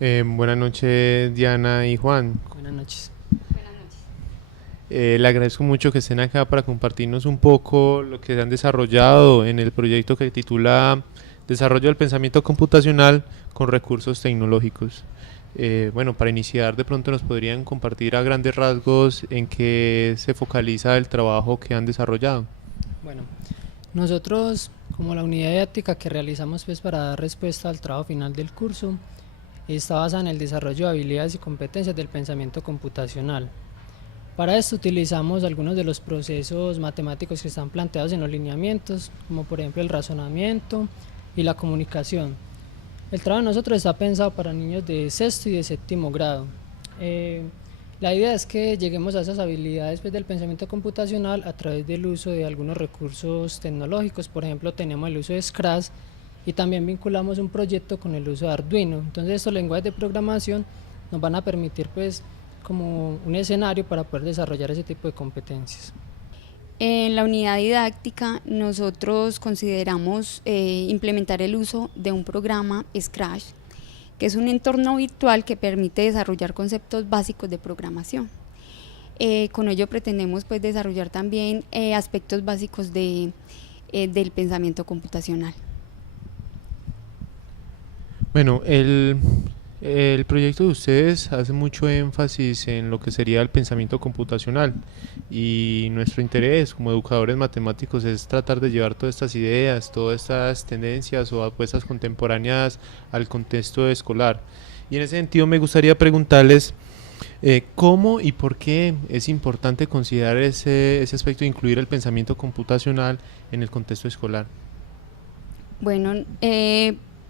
Buenas noches, Diana y Juan. Buenas noches. Le agradezco mucho que estén acá para compartirnos un poco lo que han desarrollado en el proyecto que titula Desarrollo del pensamiento computacional con recursos tecnológicos. Bueno, para iniciar, de pronto nos podrían compartir a grandes rasgos en qué se focaliza el trabajo que han desarrollado. Bueno, nosotros como la unidad didáctica que realizamos pues para dar respuesta al trabajo final del curso está basada en el desarrollo de habilidades y competencias del pensamiento computacional. Para esto utilizamos algunos de los procesos matemáticos que están planteados en los lineamientos, como por ejemplo el razonamiento y la comunicación. El trabajo de nosotros está pensado para niños de sexto y de séptimo grado. La idea es que lleguemos a esas habilidades pues, del pensamiento computacional a través del uso de algunos recursos tecnológicos. Por ejemplo, tenemos el uso de Scratch y también vinculamos un proyecto con el uso de Arduino. Entonces estos lenguajes de programación nos van a permitir pues como un escenario para poder desarrollar ese tipo de competencias. En la unidad didáctica nosotros consideramos implementar el uso de un programa Scratch, que es un entorno virtual que permite desarrollar conceptos básicos de programación. Con ello pretendemos pues, desarrollar también aspectos básicos del pensamiento computacional. Bueno, el proyecto de ustedes hace mucho énfasis en lo que sería el pensamiento computacional y nuestro interés como educadores matemáticos es tratar de llevar todas estas ideas, todas estas tendencias o apuestas contemporáneas al contexto escolar. Y en ese sentido me gustaría preguntarles cómo y por qué es importante considerar ese aspecto de incluir el pensamiento computacional en el contexto escolar. Bueno,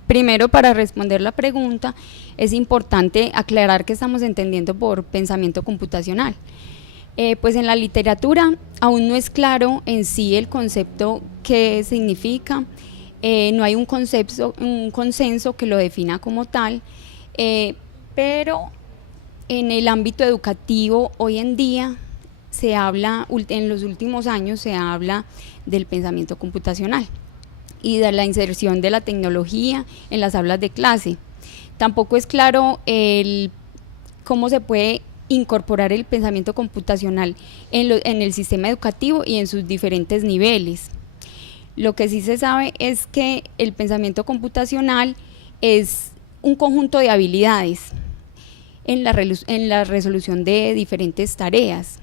primero, para responder la pregunta, es importante aclarar qué estamos entendiendo por pensamiento computacional. Pues en la literatura aún no es claro en sí el concepto que significa, no hay un consenso que lo defina como tal, pero en el ámbito educativo hoy en día se habla, en los últimos años se habla del pensamiento computacional y de la inserción de la tecnología en las aulas de clase. Tampoco es claro cómo se puede incorporar el pensamiento computacional en el sistema educativo y en sus diferentes niveles. Lo que sí se sabe es que el pensamiento computacional es un conjunto de habilidades en la resolución de diferentes tareas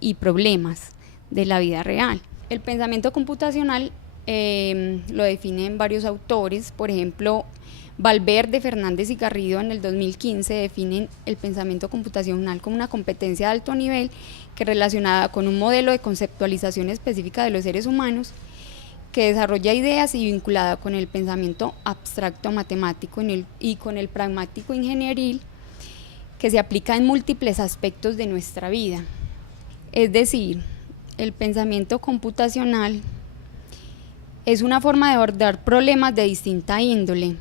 y problemas de la vida real. El pensamiento computacional lo definen varios autores, por ejemplo, Valverde, Fernández y Garrido en el 2015 definen el pensamiento computacional como una competencia de alto nivel que relacionada con un modelo de conceptualización específica de los seres humanos que desarrolla ideas y vinculada con el pensamiento abstracto matemático y con el pragmático ingenieril que se aplica en múltiples aspectos de nuestra vida. Es decir, el pensamiento computacional es una forma de abordar problemas de distinta índole,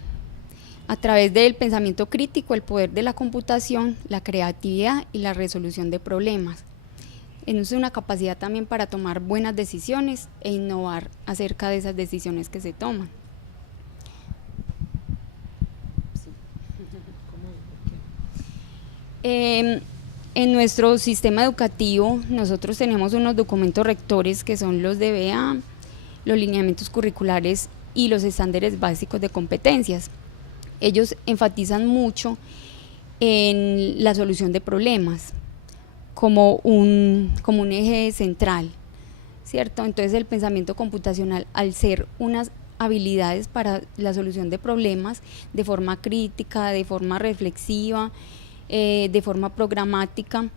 a través del pensamiento crítico, el poder de la computación, la creatividad y la resolución de problemas. Es una capacidad también para tomar buenas decisiones e innovar acerca de esas decisiones que se toman. En nuestro sistema educativo nosotros tenemos unos documentos rectores que son los DBA, los lineamientos curriculares y los estándares básicos de competencias. Ellos enfatizan mucho en la solución de problemas como un eje central, ¿cierto? Entonces el pensamiento computacional, al ser unas habilidades para la solución de problemas de forma crítica, de forma reflexiva, de forma programática,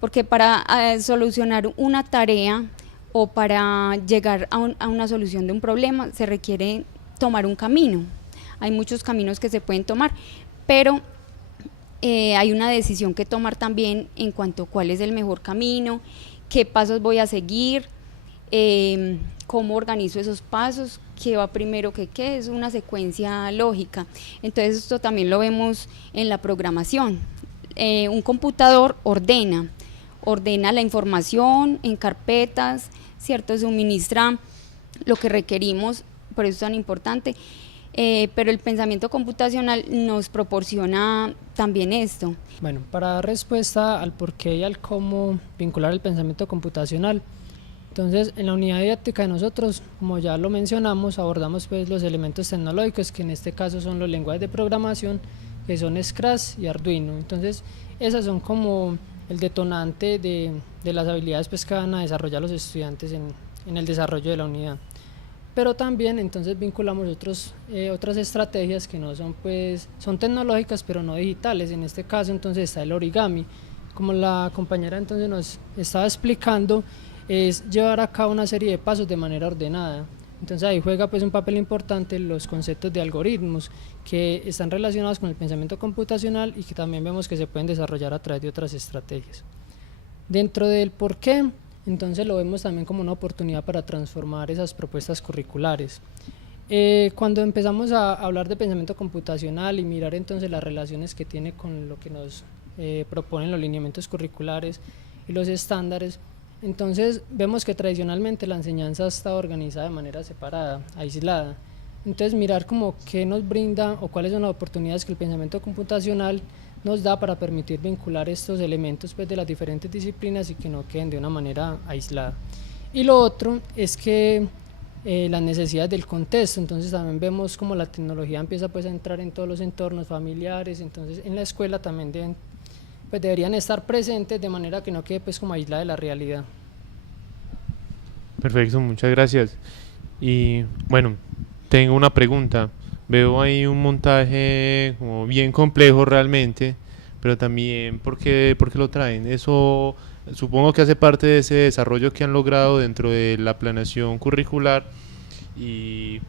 porque para solucionar una tarea o para llegar a una solución de un problema se requiere tomar un camino. Hay muchos caminos que se pueden tomar, pero hay una decisión que tomar también en cuanto a cuál es el mejor camino, qué pasos voy a seguir, cómo organizo esos pasos, qué va primero que qué, es una secuencia lógica. Entonces esto también lo vemos en la programación. Un computador ordena la información en carpetas, ¿cierto? Suministra lo que requerimos, por eso es tan importante, pero el pensamiento computacional nos proporciona también esto. Bueno, para dar respuesta al por qué y al cómo vincular el pensamiento computacional, entonces en la unidad didáctica de nosotros, como ya lo mencionamos, abordamos pues los elementos tecnológicos, que en este caso son los lenguajes de programación, que son Scratch y Arduino. Entonces esas son como el detonante de las habilidades pues, que van a desarrollar los estudiantes en el desarrollo de la unidad. Pero también entonces vinculamos otras estrategias que no son pues son tecnológicas pero no digitales. En este caso entonces está el origami, como la compañera entonces nos estaba explicando, es llevar a cabo una serie de pasos de manera ordenada. Entonces ahí juega pues un papel importante los conceptos de algoritmos que están relacionados con el pensamiento computacional y que también vemos que se pueden desarrollar a través de otras estrategias. Dentro del por qué, entonces lo vemos también como una oportunidad para transformar esas propuestas curriculares. Cuando empezamos a hablar de pensamiento computacional y mirar entonces las relaciones que tiene con lo que nos proponen los lineamientos curriculares y los estándares, entonces vemos que tradicionalmente la enseñanza está organizada de manera separada, aislada. Entonces mirar como qué nos brinda o cuáles son las oportunidades que el pensamiento computacional nos da para permitir vincular estos elementos pues, de las diferentes disciplinas y que no queden de una manera aislada. Y lo otro es que las necesidades del contexto, entonces también vemos como la tecnología empieza pues, a entrar en todos los entornos familiares, entonces en la escuela también deberían estar presentes de manera que no quede pues, como aislada de la realidad. Perfecto, muchas gracias. Y bueno, tengo una pregunta. Veo ahí un montaje como bien complejo realmente, pero también ¿por qué lo traen? Eso supongo que hace parte de ese desarrollo que han logrado dentro de la planeación curricular y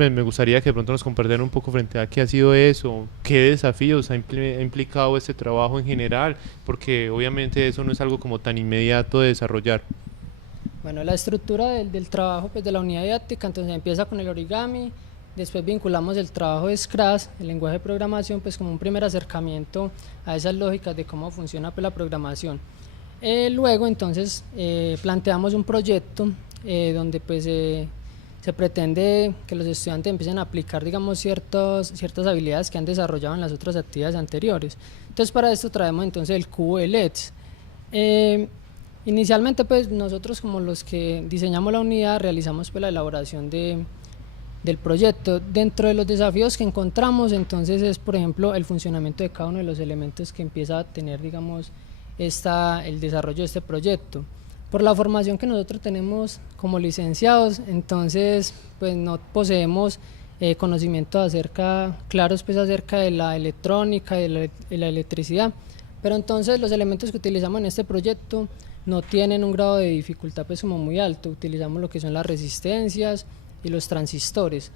me gustaría que de pronto nos compartieran un poco frente a qué ha sido eso, qué desafíos ha implicado este trabajo en general, porque obviamente eso no es algo como tan inmediato de desarrollar. Bueno, la estructura del trabajo pues, de la unidad didáctica, entonces empieza con el origami, después vinculamos el trabajo de Scratch, el lenguaje de programación, pues como un primer acercamiento a esas lógicas de cómo funciona pues, la programación. Luego entonces planteamos un proyecto donde pues se pretende que los estudiantes empiecen a aplicar digamos ciertas habilidades que han desarrollado en las otras actividades anteriores. Entonces para esto traemos entonces el cubo de LEDs. Inicialmente pues nosotros como los que diseñamos la unidad realizamos pues la elaboración del proyecto. Dentro de los desafíos que encontramos entonces es por ejemplo el funcionamiento de cada uno de los elementos que empieza a tener digamos el desarrollo de este proyecto. Por la formación que nosotros tenemos como licenciados, entonces pues no poseemos conocimientos claros pues acerca de la electrónica y de la electricidad, pero entonces los elementos que utilizamos en este proyecto no tienen un grado de dificultad pues como muy alto, utilizamos lo que son las resistencias y los transistores.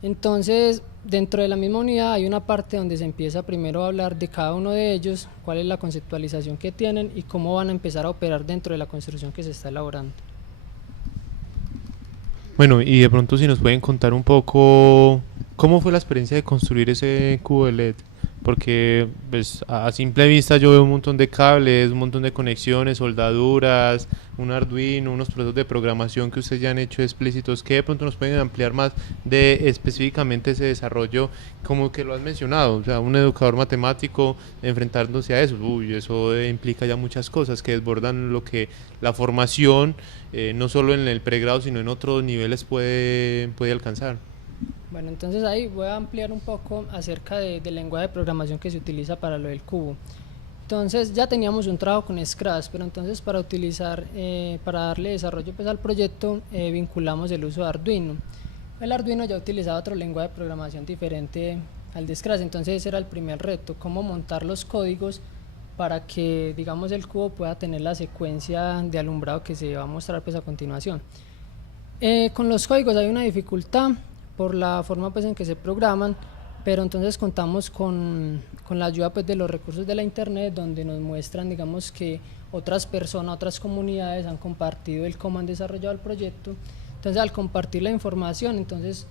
Entonces dentro de la misma unidad hay una parte donde se empieza primero a hablar de cada uno de ellos, cuál es la conceptualización que tienen y cómo van a empezar a operar dentro de la construcción que se está elaborando. Bueno, y de pronto si nos pueden contar un poco cómo fue la experiencia de construir ese cubo de LED, porque pues, a simple vista yo veo un montón de cables, un montón de conexiones, soldaduras, un Arduino, unos procesos de programación que ustedes ya han hecho explícitos, que de pronto nos pueden ampliar más de específicamente ese desarrollo, como que lo has mencionado, o sea, un educador matemático enfrentándose a eso, eso implica ya muchas cosas que desbordan lo que la formación, no solo en el pregrado, sino en otros niveles puede alcanzar. Bueno, entonces ahí voy a ampliar un poco acerca del lenguaje de programación que se utiliza para lo del cubo. Entonces ya teníamos un trabajo con Scratch, pero entonces para darle desarrollo pues, al proyecto vinculamos el uso de Arduino. El Arduino ya utilizaba otro lenguaje de programación diferente al de Scratch, entonces ese era el primer reto, cómo montar los códigos para que digamos el cubo pueda tener la secuencia de alumbrado que se va a mostrar pues, a continuación. Con los códigos hay una dificultad por la forma pues, en que se programan, pero entonces contamos con la ayuda pues, de los recursos de la internet donde nos muestran digamos que otras personas, otras comunidades han compartido cómo han desarrollado el proyecto. Entonces al compartir la información entonces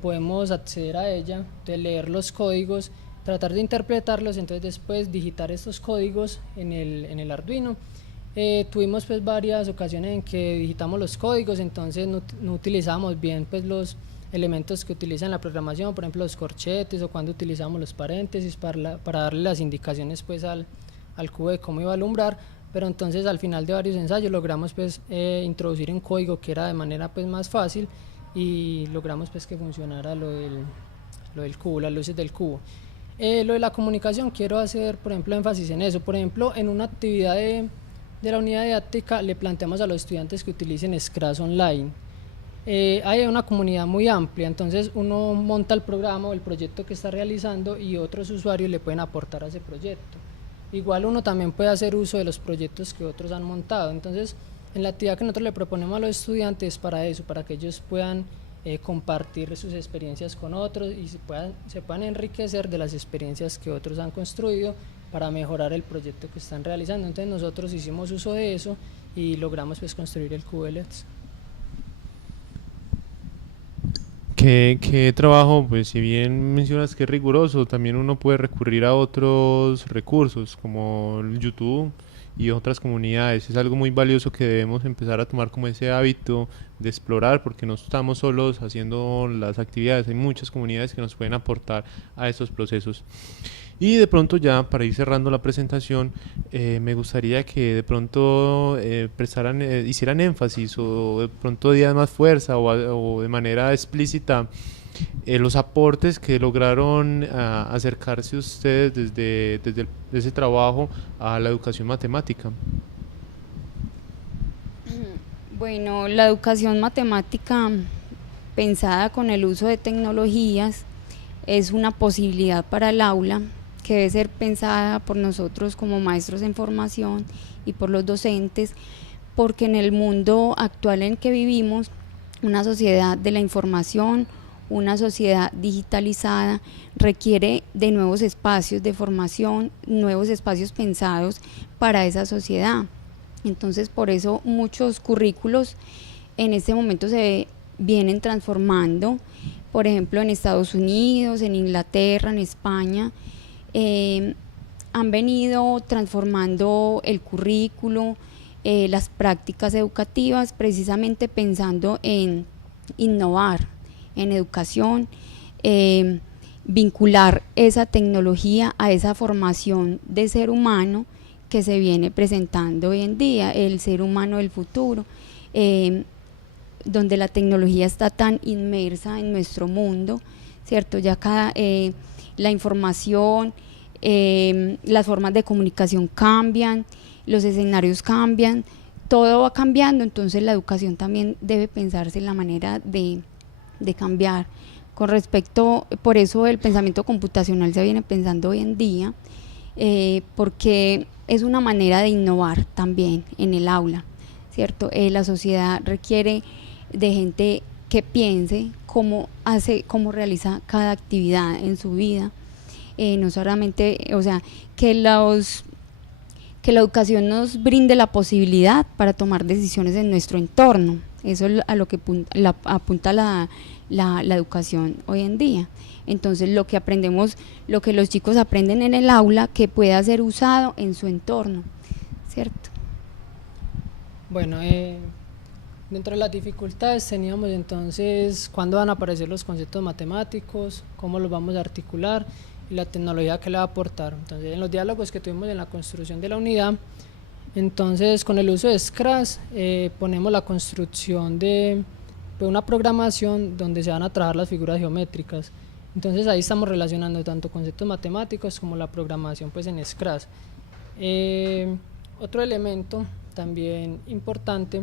podemos acceder a ella, entonces, leer los códigos, tratar de interpretarlos, entonces después digitar estos códigos en el Arduino. Tuvimos pues varias ocasiones en que digitamos los códigos, entonces no utilizamos bien pues elementos que utiliza en la programación, por ejemplo los corchetes o cuando utilizamos los paréntesis para darle las indicaciones pues al cubo de cómo iba a alumbrar, pero entonces al final de varios ensayos logramos pues introducir en código que era de manera pues más fácil y logramos pues que funcionara lo del cubo, las luces del cubo. Lo de la comunicación quiero hacer por ejemplo énfasis en eso, por ejemplo en una actividad de la unidad didáctica le planteamos a los estudiantes que utilicen Scratch Online. Hay una comunidad muy amplia, entonces uno monta el programa o el proyecto que está realizando y otros usuarios le pueden aportar a ese proyecto. Igual uno también puede hacer uso de los proyectos que otros han montado, entonces en la actividad que nosotros le proponemos a los estudiantes para eso, para que ellos puedan compartir sus experiencias con otros y se puedan enriquecer de las experiencias que otros han construido para mejorar el proyecto que están realizando. Entonces nosotros hicimos uso de eso y logramos pues construir el cubo de LEDs. ¿Qué trabajo? Pues si bien mencionas que es riguroso, también uno puede recurrir a otros recursos como el YouTube y otras comunidades. Es algo muy valioso que debemos empezar a tomar como ese hábito de explorar, porque no estamos solos haciendo las actividades, hay muchas comunidades que nos pueden aportar a estos procesos. Y de pronto ya para ir cerrando la presentación, me gustaría que de pronto hicieran énfasis o de pronto dieran más fuerza o de manera explícita los aportes que lograron acercarse ustedes desde ese trabajo a la educación matemática. Bueno, la educación matemática pensada con el uso de tecnologías es una posibilidad para el aula que debe ser pensada por nosotros como maestros en formación y por los docentes, porque en el mundo actual en que vivimos, una sociedad de la información, una sociedad digitalizada, requiere de nuevos espacios de formación, nuevos espacios pensados para esa sociedad. Entonces, por eso muchos currículos en este momento se vienen transformando, por ejemplo en Estados Unidos, en Inglaterra, en España, han venido transformando el currículo, las prácticas educativas, precisamente pensando en innovar en educación, vincular esa tecnología a esa formación de ser humano que se viene presentando hoy en día, el ser humano del futuro, donde la tecnología está tan inmersa en nuestro mundo, ¿cierto? Ya la información, las formas de comunicación cambian, los escenarios cambian, todo va cambiando, entonces la educación también debe pensarse en la manera de cambiar. Con respecto, por eso el pensamiento computacional se viene pensando hoy en día, porque es una manera de innovar también en el aula, ¿cierto? La sociedad requiere de gente que piense cómo realiza cada actividad en su vida, no solamente, o sea, que la educación nos brinde la posibilidad para tomar decisiones en nuestro entorno. Eso es a lo que apunta la educación hoy en día. Entonces lo que aprendemos, lo que los chicos aprenden en el aula, que pueda ser usado en su entorno, ¿cierto? Bueno, dentro de las dificultades teníamos entonces cuándo van a aparecer los conceptos matemáticos, cómo los vamos a articular y la tecnología que le va a aportar. Entonces en los diálogos que tuvimos en la construcción de la unidad, entonces con el uso de Scratch ponemos la construcción de una programación donde se van a trabajar las figuras geométricas. Entonces ahí estamos relacionando tanto conceptos matemáticos como la programación pues en Scratch. Otro elemento también importante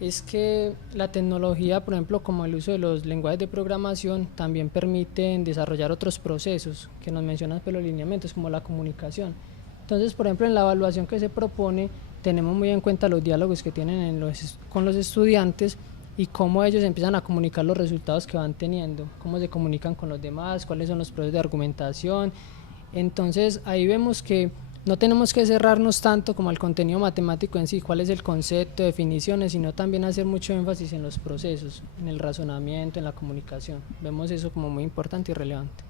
es que la tecnología, por ejemplo, como el uso de los lenguajes de programación, también permiten desarrollar otros procesos que nos mencionan pues, los lineamientos, como la comunicación. Entonces, por ejemplo, en la evaluación que se propone, tenemos muy en cuenta los diálogos que tienen con los estudiantes y cómo ellos empiezan a comunicar los resultados que van teniendo, cómo se comunican con los demás, cuáles son los procesos de argumentación. Entonces, ahí vemos que no tenemos que cerrarnos tanto como al contenido matemático en sí, cuál es el concepto, definiciones, sino también hacer mucho énfasis en los procesos, en el razonamiento, en la comunicación. Vemos eso como muy importante y relevante.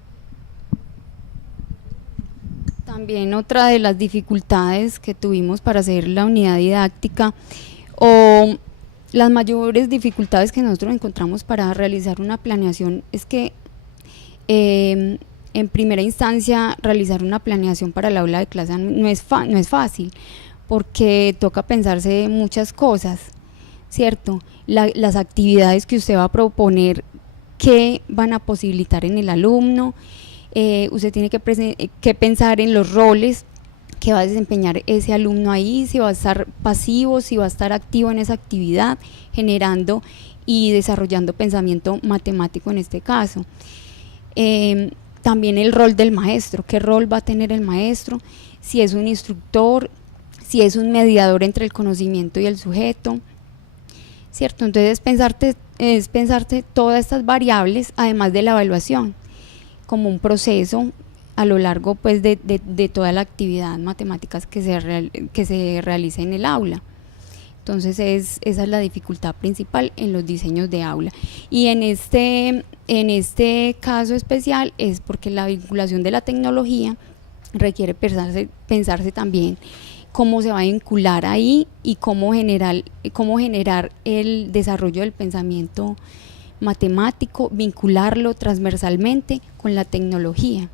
También otra de las dificultades que tuvimos para hacer la unidad didáctica o las mayores dificultades que nosotros encontramos para realizar una planeación es que en primera instancia realizar una planeación para el aula de clase no es fácil, porque toca pensarse muchas cosas, ¿cierto? Las actividades que usted va a proponer, qué van a posibilitar en el alumno, usted tiene que pensar en los roles que va a desempeñar ese alumno ahí, si va a estar pasivo, si va a estar activo en esa actividad, generando y desarrollando pensamiento matemático en este caso. También el rol del maestro, qué rol va a tener el maestro, si es un instructor, si es un mediador entre el conocimiento y el sujeto, ¿cierto? Entonces es pensarte todas estas variables, además de la evaluación, como un proceso a lo largo pues de toda la actividad matemáticas que se realiza en el aula. Entonces esa es la dificultad principal en los diseños de aula. Y en este caso especial es porque la vinculación de la tecnología requiere pensarse también cómo se va a vincular ahí y cómo generar el desarrollo del pensamiento matemático, vincularlo transversalmente con la tecnología.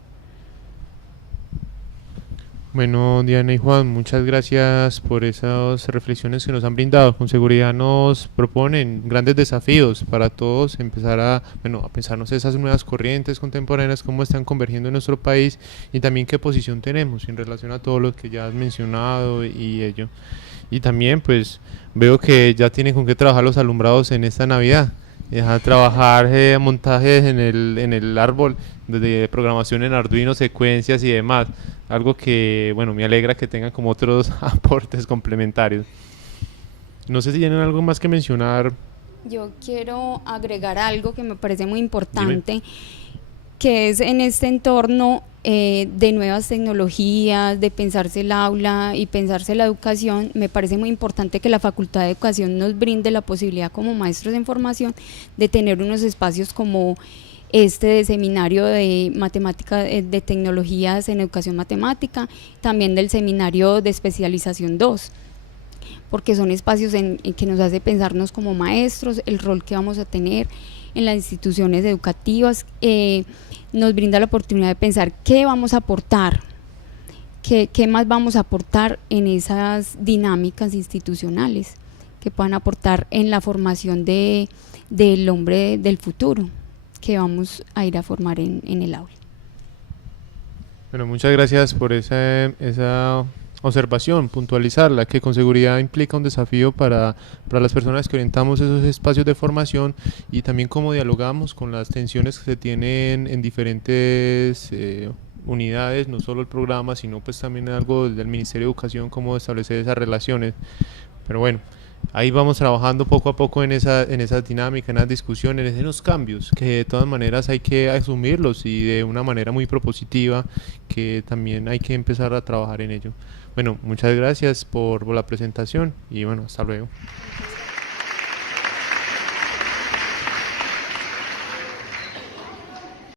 Bueno, Diana y Juan, muchas gracias por esas reflexiones que nos han brindado. Con seguridad nos proponen grandes desafíos para todos, empezar a pensarnos esas nuevas corrientes contemporáneas, cómo están convergiendo en nuestro país y también qué posición tenemos en relación a todo lo que ya has mencionado y ello. Y también pues veo que ya tienen con qué trabajar los alumbrados en esta Navidad. Trabajar montajes en el árbol, de programación en Arduino, secuencias y demás. Algo que, bueno, me alegra que tengan como otros aportes complementarios. No sé si tienen algo más que mencionar. Yo quiero agregar algo que me parece muy importante, que es en este entorno de nuevas tecnologías, de pensarse el aula y pensarse la educación. Me parece muy importante que la Facultad de Educación nos brinde la posibilidad como maestros en formación de tener unos espacios como de seminario de matemática, de tecnologías en educación matemática, también del seminario de especialización 2, porque son espacios en que nos hace pensarnos como maestros, el rol que vamos a tener en las instituciones educativas, nos brinda la oportunidad de pensar qué vamos a aportar, qué más vamos a aportar en esas dinámicas institucionales que puedan aportar en la formación del hombre del futuro que vamos a ir a formar en el aula. Bueno, muchas gracias por esa observación, puntualizarla, que con seguridad implica un desafío para las personas que orientamos esos espacios de formación y también cómo dialogamos con las tensiones que se tienen en diferentes unidades, no solo el programa, sino pues también algo del Ministerio de Educación, cómo establecer esas relaciones. Pero bueno, ahí vamos trabajando poco a poco en esa dinámica, en las discusiones, en los cambios, que de todas maneras hay que asumirlos y de una manera muy propositiva, que también hay que empezar a trabajar en ello. Bueno, muchas gracias por la presentación y bueno, hasta luego.